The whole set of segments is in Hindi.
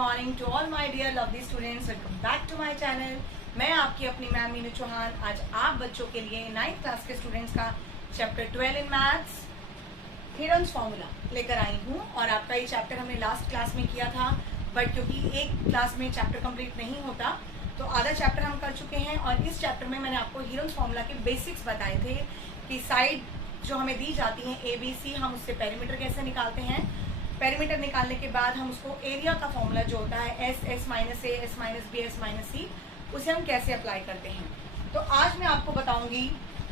Morning to all my dear lovely students, welcome back to my channel. मैं आपकी अपनी मैम मीनू चौहान आज आप बच्चों के लिए 9th क्लास के स्टूडेंट्स का चैप्टर 12 इन मैथ्स हिडन्स फॉर्मूला लेकर आई हूँ। और आपका ये चैप्टर हमने लास्ट क्लास में किया था, बट क्योंकि एक क्लास में चैप्टर कंप्लीट नहीं होता तो आधा चैप्टर हम कर चुके हैं। और इस चैप्टर में मैंने आपको हिडन्स फॉर्मूला के बेसिक्स बताए थे कि साइड जो हमें दी जाती हैं ए बी सी, हम उससे पेरीमीटर कैसे निकालते हैं। पेरीमीटर निकालने के बाद हम उसको एरिया का फॉर्मूला जो होता है s, s minus a, s minus b, s minus c, उसे हम कैसे अप्लाई करते हैं। तो आज मैं आपको बताऊंगी।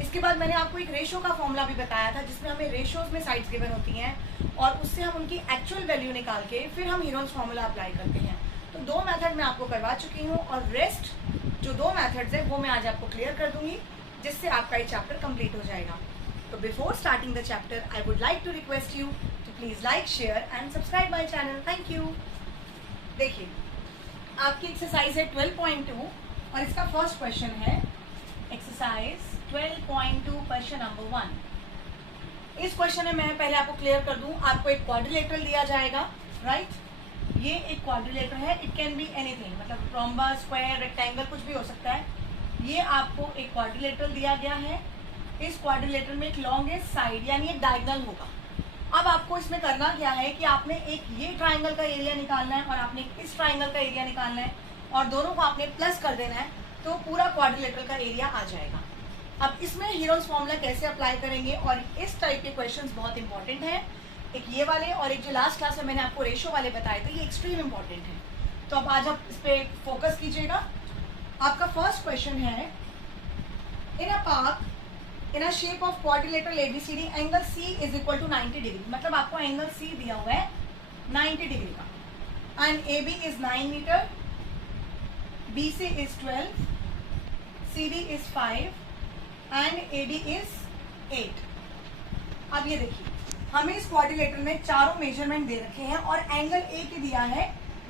इसके बाद मैंने आपको एक रेशो का फॉर्मूला भी बताया था जिसमें हमें रेशोज में साइड्स गिवन होती हैं और उससे हम उनकी एक्चुअल वैल्यू निकाल के फिर हम हिडन्स फॉर्मूला अप्लाई करते हैं। तो 2 मेथड मैं आपको करवा चुकी हूँ और रेस्ट जो 2 मेथड्स है वो मैं आज आपको क्लियर कर दूंगी, जिससे आपका ये चैप्टर कंप्लीट हो जाएगा। तो before starting the chapter I would like to request you to please like, share and subscribe my channel. Thank you. देखिए, आपकी एक्सरसाइज है 12.2 और इसका फर्स्ट क्वेश्चन है एक्सरसाइज 12.2 क्वेश्चन नंबर 1। इस क्वेश्चन में मैं पहले आपको क्लियर कर दूं, आपको एक क्वाड्रिलेटरल दिया जाएगा, राइट। ये एक क्वाड्रिलेटरल है, इट कैन बी एनीथिंग, मतलब रोम्बस, स्क्वायर, रेक्टेंगल, कुछ भी हो सकता है। ये आपको एक क्वाड्रिलेटरल दिया गया है। इस क्वाड्रिलेटरल में एक लॉन्गेस्ट साइड यानी एक डायगोनल होगा। अब आपको इसमें करना क्या है कि आपने एक ये ट्राइंगल का एरिया निकालना है और आपने इस ट्राइंगल का एरिया निकालना है और दोनों को आपने प्लस कर देना है, तो पूरा क्वाड्रिलेटरल का एरिया आ जाएगा। अब इसमें हिडन्स फॉर्मूला कैसे अप्लाई करेंगे, और इस टाइप के क्वेश्चंस बहुत इंपॉर्टेंट हैं। एक ये वाले और एक जो लास्ट क्लास में मैंने आपको रेशो वाले बताए थे, ये एक्सट्रीम इंपॉर्टेंट है। तो अब आज आप इस पर फोकस कीजिएगा। आपका फर्स्ट क्वेश्चन है, in a park in a shape of quadrilateral ABCD angle C is equal to 90 degree. मतलब आपको एंगल C दिया हुआ है 90 डिग्री का। And AB is 9 metre, BC is 12, CD is 5 and AD is 8। अब ये देखिए, हमें इस क्वाड्रिलेटरल में चारों मेजरमेंट दे रखे हैं और एंगल A के दिया है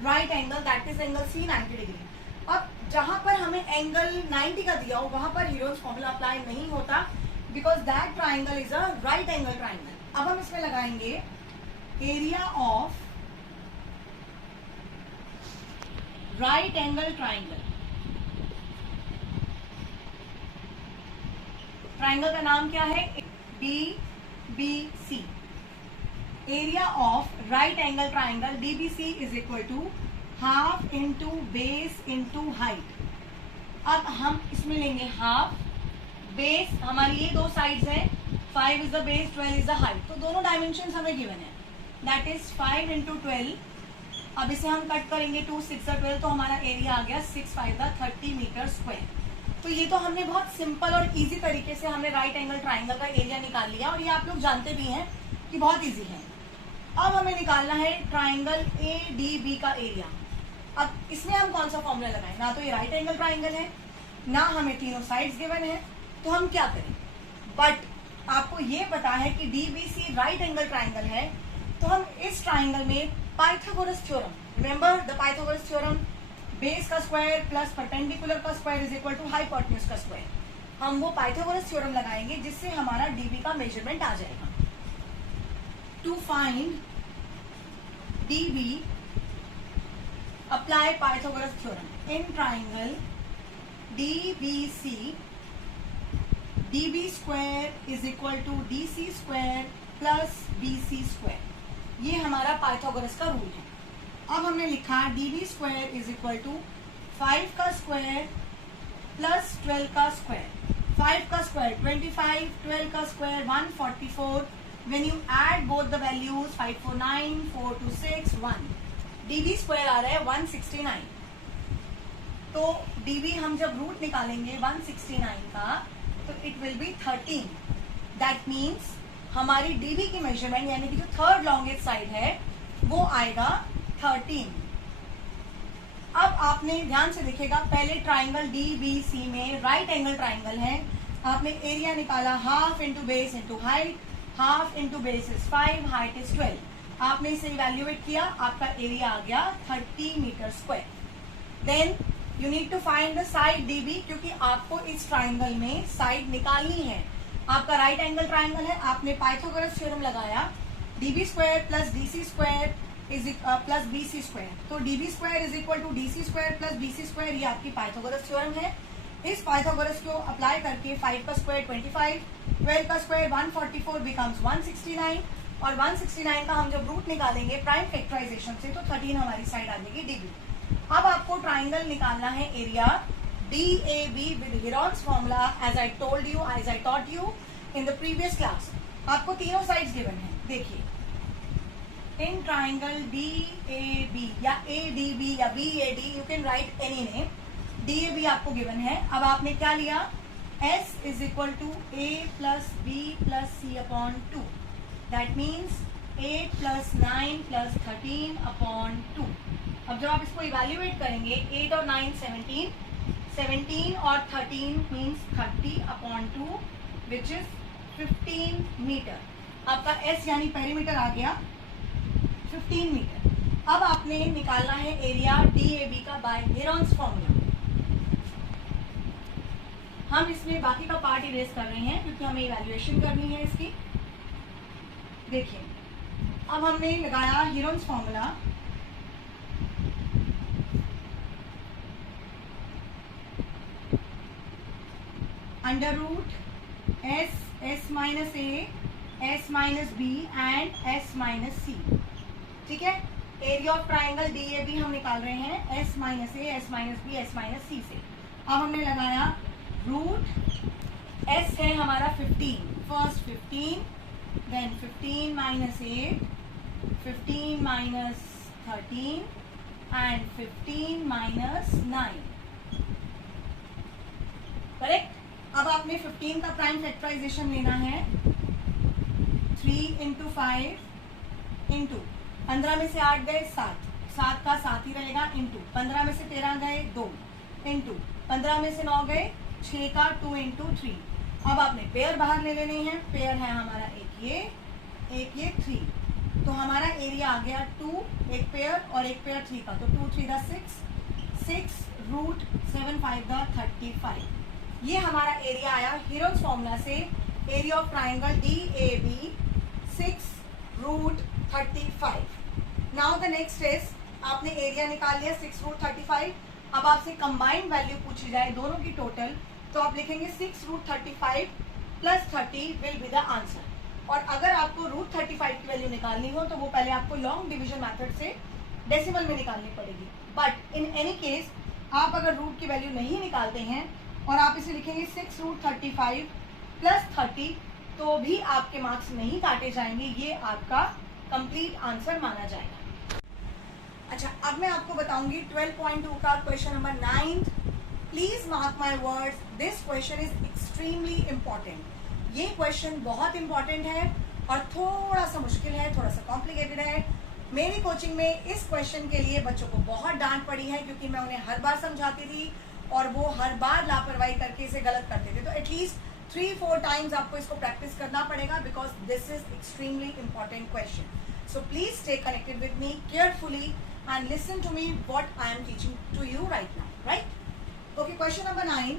right angle, that is angle C 90 degree. अब जहां पर हमें एंगल 90 का दिया हो वहां पर हिडन्स फॉर्मूला अप्लाई नहीं होता, because that triangle is a right angle triangle. अब हम इसमें लगाएंगे area of right angle triangle. Triangle का नाम क्या है? DBC। Area of right angle triangle DBC is equal to half into base into height. अब हम इसमें लेंगे हाफ, बेस हमारी ये 2 साइड्स हैं, 5 is the base, 12 is the height. तो दोनों डायमेंशन हमें गिवन है, दैट इज 5 इंटू 12। अब इसे हम कट करेंगे 2 6 12, तो हमारा एरिया आ गया 6 5 30 मीटर स्क्वायर। तो ये तो हमने बहुत सिंपल और इजी तरीके से हमने राइट एंगल ट्राइंगल का एरिया निकाल लिया और ये आप लोग जानते भी हैं कि बहुत ईजी है। अब हमें निकालना है ट्राइंगल ADB का एरिया। अब इसमें हम कौन सा फॉर्मूला लगाएं? ना तो ये राइट एंगल ट्राइंगल है, ना हमें तीनों साइड्स गिवन है, तो हम क्या करें? बट आपको ये पता है कि DBC राइट एंगल ट्राइंगल है, तो हम इस ट्राइंगल में Pythagoras theorem, remember the Pythagoras theorem, base का स्क्वायर प्लस परपेंडिकुलर का square is equal to hypotenuse का स्क्वायर, हम वो पाइथागोरस थ्योरम लगाएंगे जिससे हमारा DB का मेजरमेंट आ जाएगा। To find DB apply Pythagoras theorem in triangle DBC, DB square is equal to DC square plus BC square। ये हमारा पाइथागोरस का रूल है। अब हमने लिखा DB square is equal to 5 का स्क्वायर प्लस 12 का स्क्वायर। 5 का स्क्वायर 25, 12 का square 144। When you add both the values 549, 426, 1, DB square आ रहा है 169। तो DB हम जब रूट निकालेंगे 169 का, तो it will be 13। That means हमारी DB की मेजरमेंट यानी कि जो थर्ड लॉन्गेस्ट साइड है वो आएगा 13। अब आपने ध्यान से देखिएगा, पहले ट्राइंगल DBC में राइट एंगल ट्राइंगल है, आपने एरिया निकाला half into base into height, half into base is 5, height is 12। आपने इसे इवेल्युएट किया, आपका एरिया आ गया 30 metre square. Then you need to find the side DB, क्योंकि आपको इस ट्राइंगल में साइड निकालनी है। आपका राइट एंगल ट्राइंगल है, आपने पाइथागोरस थ्योरम लगाया, DB square plus DC square is plus B C square, तो D B square is equal to D C square plus B C square, ये आपकी पाइथागोरस थ्योरम है। इस पाइथागोरस को अप्लाई करके 5 का स्क्वायर 25, 12 का स्क्वायर 144 बिकम्स 169, और 169 का हम जब रूट निकालेंगे प्राइम फैक्टराइजेशन से तो 13 हमारी साइड आ जाएगी डिग्री। अब आपको ट्राइंगल निकालना है area DAB with Heron's formula as I told you, as I taught you in the previous class. आपको तीनों साइड्स गिवन है। देखिए इन ट्राइंगल DAB या ADB या BAD, you can write any name, DAB आपको गिवन है। अब आपने क्या लिया, S is equal to A plus B plus C upon 2, that means 8 plus 9 plus 13 upon 2। अब जब आप इसको इवेल्युएट करेंगे 8 और 9 17, 17 और 13 means 30 upon 2 which is 15 metre. आपका S यानी पेरीमीटर आ गया 15 मीटर। अब आपने निकालना है एरिया DAB का बाय हेरॉन्स फॉर्मूला। हम इसमें बाकी का पार्ट इरेज कर रहे हैं क्योंकि हमें इवैल्यूएशन करनी है इसकी। देखिए अब हमने लगाया Heron's formula, under root S minus A, S minus B and S minus C। ठीक है, एरिया ऑफ ट्राइंगल DAB हम निकाल रहे हैं S minus A, S minus B, S minus C से। अब हमने लगाया रूट, S है हमारा 15, first 15, then 15 minus 8, 15 minus 13 and 15 minus 9, correct. अब आपने 15 का प्राइम फैक्टराइजेशन लेना है, 3 इंटू 5 इंटू 15 में से 8 गए 7, 7 का 7 ही रहेगा, इंटू 15 में से 13 गए 2, इंटू 15 में से 9 गए 6 का 2 इंटू 3। अब आपने पेयर बाहर ले लेने हैं, पेयर है हमारा एक ये 3, तो हमारा एरिया आ गया 2, एक पेयर और एक पेयर 3 का, तो 2 3 दा 6 रूट 7 5 दा 35। ये हमारा एरिया आया हेरॉन्स फॉर्मूला से, area of triangle DAB 6 root 35। Now the next is, आपने एरिया निकाल लिया 6 रूट 35। अब आपसे कंबाइंड वैल्यू पूछी जाए दोनों की टोटल, तो आप लिखेंगे 6 root 35 plus 30 will be the answer. और अगर आपको रूट 35 की वैल्यू निकालनी हो तो वो पहले आपको लॉन्ग डिवीजन मेथड से डेसिमल में निकालनी पड़ेगी। बट इन एनी केस आप अगर रूट की वैल्यू नहीं निकालते हैं और आप इसे लिखेंगे 6 रूट 35 प्लस 30, तो भी आपके मार्क्स नहीं काटे जाएंगे, ये आपका कंप्लीट आंसर माना जाएगा। अच्छा, अब मैं आपको बताऊंगी 12.2 का question number 9। Please mark my words, this question is extremely important. ये क्वेश्चन बहुत इंपॉर्टेंट है और थोड़ा सा मुश्किल है, थोड़ा सा कॉम्प्लिकेटेड है। मेरी कोचिंग में इस क्वेश्चन के लिए बच्चों को बहुत डांट पड़ी है क्योंकि मैं उन्हें हर बार समझाती थी और वो हर बार लापरवाही करके इसे गलत करते थे। तो एटलीस्ट 3-4 टाइम्स आपको इसको प्रैक्टिस करना पड़ेगा because this is extremely important question. So please stay connected with me carefully and listen to me what I am teaching to you right now, right? Okay, question number 9.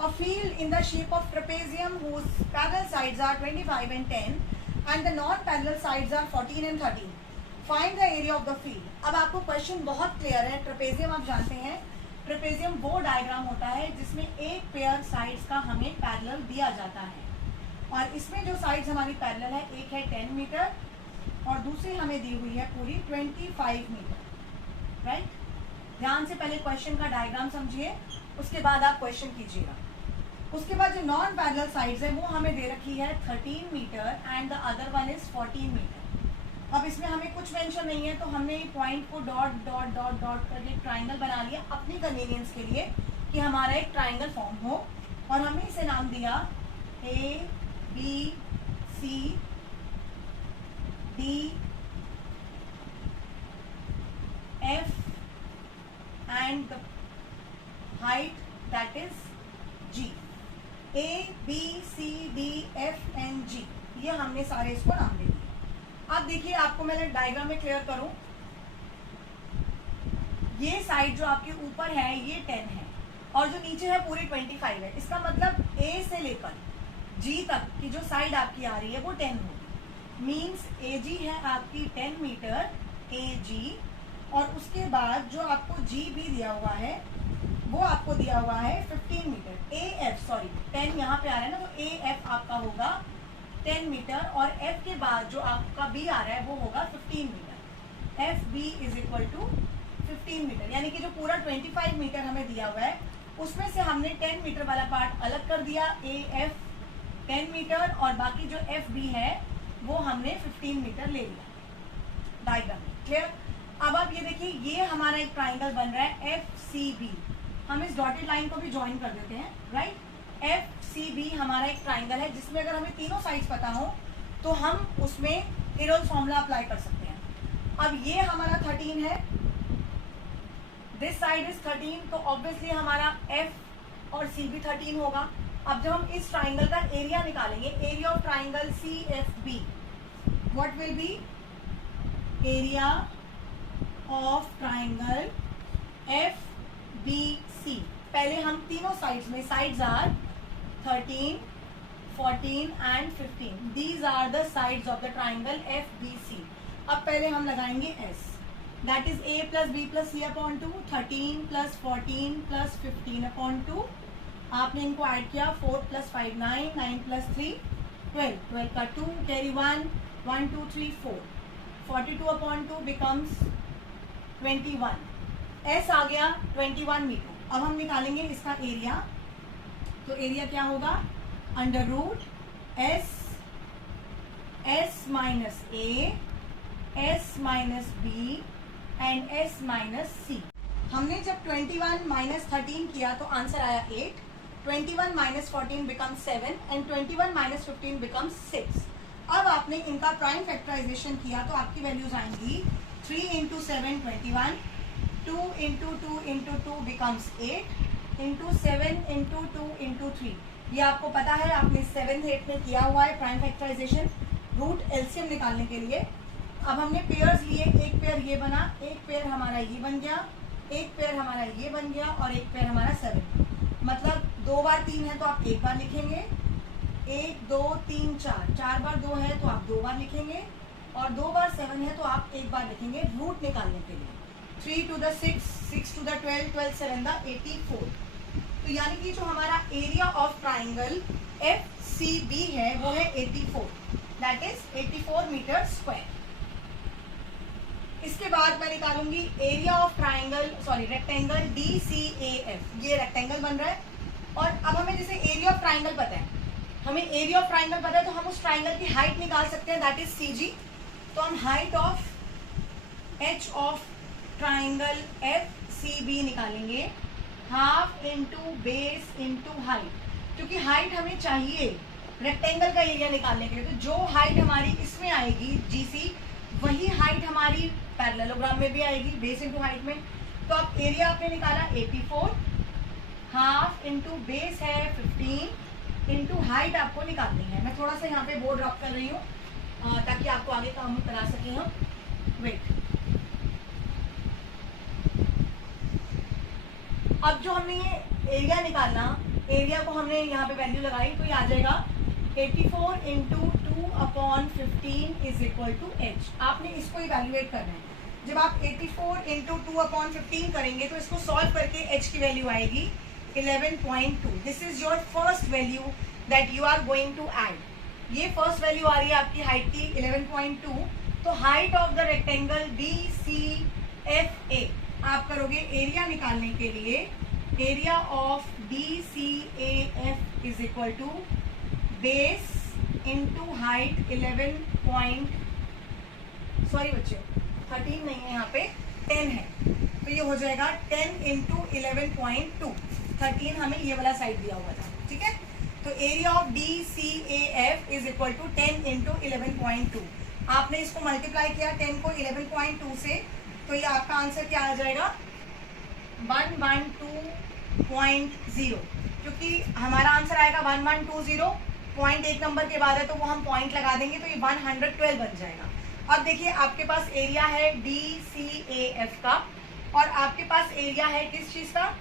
A field in the shape of trapezium whose parallel sides are 25 and 10 and the non-parallel sides are 14 and 13. Find the area of the field. अब आपको क्वेश्चन बहुत क्लियर है। ट्रेपेजियम आप जानते हैं, ट्रेपेजियम वो डायग्राम होता है जिसमें एक पेयर साइड्स का हमें पैरेलल दिया जाता है और इसमें जो साइड्स हमारी पैरेलल है, एक है 10 मीटर और दूसरी हमें दी हुई है पूरी 25 मीटर, राइट? ध्यान से पहले क्वेश्चन का डायग्राम समझिए, उसके बाद आप क्वेश्चन कीजिएगा। उसके बाद जो नॉन पैरेलल साइड्स है वो हमें दे रखी है 13 metre and the other one is 14 metre. अब इसमें हमें कुछ मेंशन नहीं है तो हमने point co dot dot dot dot करके ट्राइंगल बना लिया अपनी कन्वीनियंस के लिए कि हमारा एक ट्राइंगल फॉर्म हो, और हमने इसे नाम दिया ABC D F and the height that is G। A B C D F and G, ये हमने सारे इसको नाम दे दिए। अब देखिए, आपको मैंने डायग्राम में क्लियर करूं, ये साइड जो आपके ऊपर है ये 10 है और जो नीचे है पूरी 25 है। इसका मतलब A से लेकर G तक की जो साइड आपकी आ रही है वो 10 होगी। मीन्स AG है आपकी 10 मीटर AG, और उसके बाद जो आपको GB दिया हुआ है वो आपको दिया हुआ है 15 मीटर। AF, सॉरी 10 यहाँ पे आ रहा है ना, तो AF आपका होगा 10 मीटर, और F के बाद जो आपका B आ रहा है वो होगा 15 metre. FB is equal to 15 metre, यानी कि जो पूरा 25 मीटर हमें दिया हुआ है उसमें से हमने 10 मीटर वाला पार्ट अलग कर दिया, AF 10 मीटर, और बाकी जो FB है वो हमने 15 मीटर ले लिया डायग्राम में। क्लियर? अब आप ये देखिए, ये हमारा एक ट्राइंगल बन रहा है FCB। हम इस डॉटेड लाइन को भी ज्वाइन कर देते हैं, राइट। FCB हमारा एक ट्राइंगल है जिसमें अगर हमें तीनों साइड्स पता हो तो हम उसमें हेरोल्ड्स फॉर्मूला अप्लाई कर सकते हैं। अब ये हमारा 13 है, दिस साइड इज 13, तो ऑब्वियसली हमारा F और C भी 13 होगा। अब जब हम इस ट्राइंगल का एरिया निकालेंगे, area of triangle CFB, what will be area of triangle FBC। पहले हम तीनों साइड्स में, sides are 13, 14 and 15, these are the sides of the triangle FBC। अब पहले हम लगाएंगे S, that is A plus B plus C upon 2, 13 plus 14 plus 15 upon 2। आपने इनको ऐड किया, 4 प्लस 5 9, 9 प्लस 3 12, 12 का 2 कैरी 1, 1 2 3 4, 42 अपॉन 2 बिकम्स 21। S आ गया 21 मीटर। अब हम निकालेंगे इसका एरिया, तो एरिया क्या होगा, under root S minus A, S minus B and S minus C। हमने जब 21 माइनस 13 किया तो आंसर आया 8, 21 minus 14 becomes 7 and 21 minus 15 becomes 6। अब आपने इनका प्राइम फैक्टराइजेशन किया तो आपकी वैल्यूज आएंगी 3 into 7 21, 2 into 2 into 2 becomes 8, into 7 into 2 into 3। ये आपको पता है, आपने 7th 8th में किया हुआ है प्राइम फैक्टराइजेशन रूट एलसीएम निकालने के लिए। अब हमने पेयर्स लिए, एक पेयर ये बना, एक पेयर हमारा ये बन गया, एक पेयर हमारा ये बन गया, और एक पेयर हमारा 7। मतलब 2 बार 3 है तो आप एक बार लिखेंगे, 1 2 3 4, 4 बार 2 है तो आप 2 बार लिखेंगे, और 2 बार 7 है तो आप एक बार लिखेंगे रूट निकालने के लिए। 3 to the 6, 6 to the 12, 12 7 the 84। तो यानी कि जो हमारा एरिया ऑफ ट्राइंगल FCB है वो है 84, दैट इज 84 मीटर स्क्वायर। इसके बाद मैं निकालूंगी area of triangle, sorry rectangle DCAF। ये रेक्टेंगल बन रहा है, और अब हमें जैसे एरिया ऑफ ट्राइंगल पता है, हमें एरिया ऑफ ट्राइंगल पता है तो हम उस ट्राइंगल की हाइट निकाल सकते हैं, दैट इज CG। तो हम height of H of triangle FCB निकालेंगे, half into base into height, क्योंकि हाइट हमें चाहिए रेक्टेंगल का एरिया निकालने के लिए। तो जो हाइट हमारी इसमें आएगी GC, वही हाइट हमारी पैरेललोग्राम में भी आएगी, बेस इंटू हाइट में। तो अब एरिया आपने निकाला 84, हाफ इंटू बेस है 15, इंटू हाइट आपको निकालनी है। मैं थोड़ा सा यहाँ पे बोर्ड ड्रॉप कर रही हूँ ताकि आपको आगे काम करा सकें हम। वेट, अब जो हमने ये एरिया निकालना, एरिया को हमने यहाँ पे वैल्यू लगाई तो ये आ जाएगा 84 into 2 upon 15 is equal to H। आपने इसको इवेल्युएट करना है। जब आप 84 इंटू 2 अपॉन 15 करेंगे तो इसको सॉल्व करके H की वैल्यू आएगी 11.2। This is your first value that you are going to add. ये फर्स्ट वैल्यू आ रही है आपकी हाइट की 11.2। तो height of the rectangle DCFA आप करोगे एरिया निकालने के लिए, area of DCAF is equal to base into height 13 नहीं है, यहाँ पे 10 है, तो ये हो जाएगा 10 इंटू 11.2। 13 हमें ये वाला साइड दिया हुआ था, ठीक है। तो area of DCAF is equal to 10 into 11.2। आपने इसको मल्टीप्लाई किया 10 को 11.2 से, तो ये आपका आंसर क्या आ जाएगा 112.0, क्योंकि हमारा आंसर आएगा 1120। पॉइंट एक नंबर के बाद है तो वो हम पॉइंट लगा देंगे तो ये 112 बन जाएगा। अब देखिए आपके पास एरिया है DCAF का, और आपके पास एरिया है किस चीज का,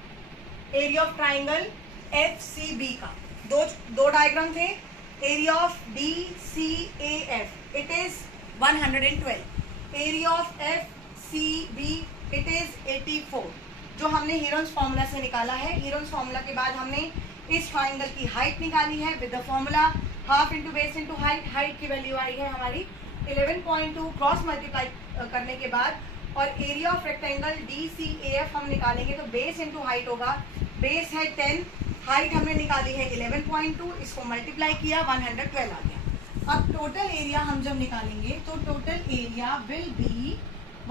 एरिया ऑफ ट्राइंगल FCB का। दो डायग्राम थे। Area of DCAF it is 112, area of DCB it is 84 जो हमने हीरोन्स फॉर्मूला से निकाला है। हीरोन्स फॉर्मूला के बाद हमने इस ट्राइंगल की हाइट निकाली है with the formula half into base into height. Height की वैल्यू आई है हमारी 11.2 क्रॉस मल्टीप्लाई करने के बाद, और एरिया ऑफ रेक्टेंगल DCAF हम निकालेंगे तो बेस इंटू हाइट होगा। बेस है 10, हाइट हमने निकाली है 11.2, इसको मल्टीप्लाई किया 112 आ गया। अब टोटल एरिया हम जब निकालेंगे तो total area will be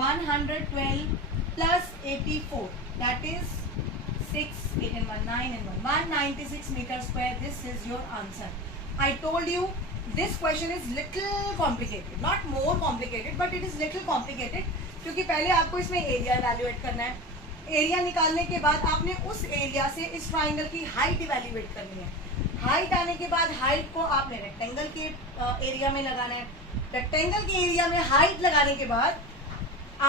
112 plus 84 that is 6, 8 and 1, 9 and 1, 196 meter square. This is your answer. I told you this question is little complicated, not more complicated, but it is little complicated क्योंकि पहले आपको इसमें एरिया इवैल्यूएट करना है। एरिया निकालने के बाद आपने उस एरिया से इस ट्राइंगल की हाइट इवैल्यूएट करनी है। हाइट आने के बाद हाइट को आपने रेक्टेंगल के एरिया में लगाना है। रेक्टेंगल के एरिया में हाइट लगाने के बाद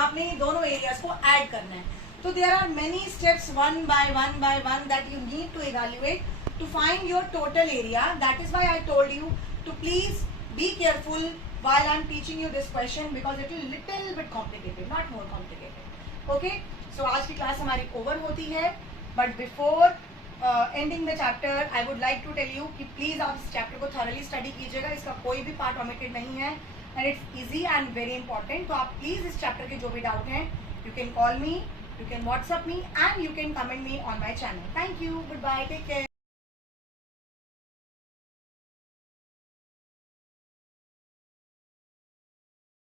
आपने ये दोनों एरियाज को ऐड करना है। तो there are many steps one by one that you need to evaluate to find your total area. That is why I told you to please be careful while I'm teaching you this question because it is little bit complicated, not more complicated. Okay, so आज की क्लास हमारी ओवर होती है, but before ending the chapter I would like to tell you कि please आप इस चैप्टर को thoroughly study कीजिएगा। इसका कोई भी पार्ट omitted नहीं है and it's easy and very important. तो आप प्लीज इस चैप्टर के जो भी डाउट हैं you can call me, you can WhatsApp me and you can comment me on my channel. Thank you, goodbye, take care.